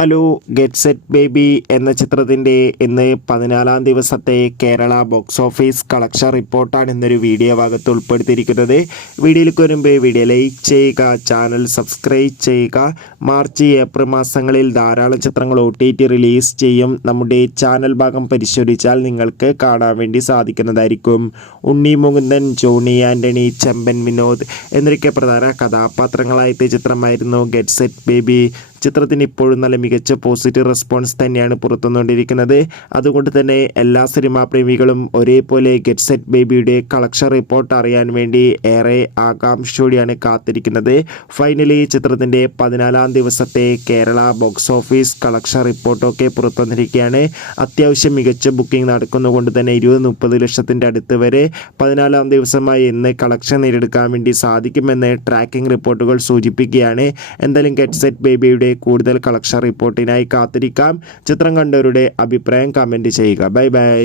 Hello get set baby എന്ന ചിത്രത്തിൻ്റെ ഇന്ന് 14-ാം ദിവസത്തെ കേരള ബോക്സ് ഓഫീസ് കളക്ഷൻ റിപ്പോർട്ടാണ് ഇന്നൊരു വീഡിയോ ഭാഗത്ത് ഉൾപ്പെടുത്തിയിരിക്കുന്നത്. വീഡിയോയിലേക്ക് വരുമ്പോൾ വീഡിയോ ലൈക്ക് ചെയ്യുക, ചാനൽ സബ്സ്ക്രൈബ് ചെയ്യുക. മാർച്ച് ഏപ്രിൽ മാസങ്ങളിൽ ധാരാളം ചിത്രങ്ങൾ OTT റിലീസ് ചെയ്യും. നമ്മുടെ ചാനൽ ഭാഗം പരിശോധിച്ചാൽ നിങ്ങൾക്ക് കാണാൻ വേണ്ടി സാധിക്കുന്നതായിരിക്കും. ഉണ്ണി മുകുന്ദൻ, ജോണി ആൻ്റണി, ചെമ്പൻ വിനോദ് എന്നൊക്കെ പ്രധാന കഥാപാത്രങ്ങളായിട്ട് ചിത്രമായിരുന്നു ഗെറ്റ് സെറ്റ് ബേബി. ചിത്രത്തിന് ഇപ്പോഴും നല്ല മികച്ച പോസിറ്റീവ് റെസ്പോൺസ് തന്നെയാണ് പുറത്തുവന്നുകൊണ്ടിരിക്കുന്നത്. അതുകൊണ്ട് തന്നെ എല്ലാ സിനിമാ പ്രേമികളും ഒരേപോലെ ഗെറ്റ് സെറ്റ് ബേബിയുടെ കളക്ഷൻ റിപ്പോർട്ട് അറിയാൻ വേണ്ടി ഏറെ ആകാംക്ഷയോടെയാണ് കാത്തിരിക്കുന്നത്. ഫൈനലി ചിത്രത്തിൻ്റെ 14-ാം ദിവസത്തെ കേരള ബോക്സ് ഓഫീസ് കളക്ഷൻ റിപ്പോർട്ടൊക്കെ പുറത്തുവന്നിരിക്കുകയാണ്. അത്യാവശ്യം മികച്ച ബുക്കിംഗ് നടക്കുന്നതുകൊണ്ട് തന്നെ 20-30 ലക്ഷത്തിൻ്റെ അടുത്ത് വരെ 14-ാം ദിവസമായി ഇന്ന് കളക്ഷൻ നേടിയെടുക്കാൻ വേണ്ടി സാധിക്കുമെന്ന് ട്രാക്കിംഗ് റിപ്പോർട്ടുകൾ സൂചിപ്പിക്കുകയാണ്. എന്തായാലും ഗെറ്റ് സെറ്റ് ബേബിയുടെ കൂടുതൽ കളക്ഷൻ റിപ്പോർട്ടിനായി കാത്തിരിക്കാം. ചിത്രം കണ്ടവരുടെ അഭിപ്രായം കമൻറ്റ് ചെയ്യുക. Bye bye.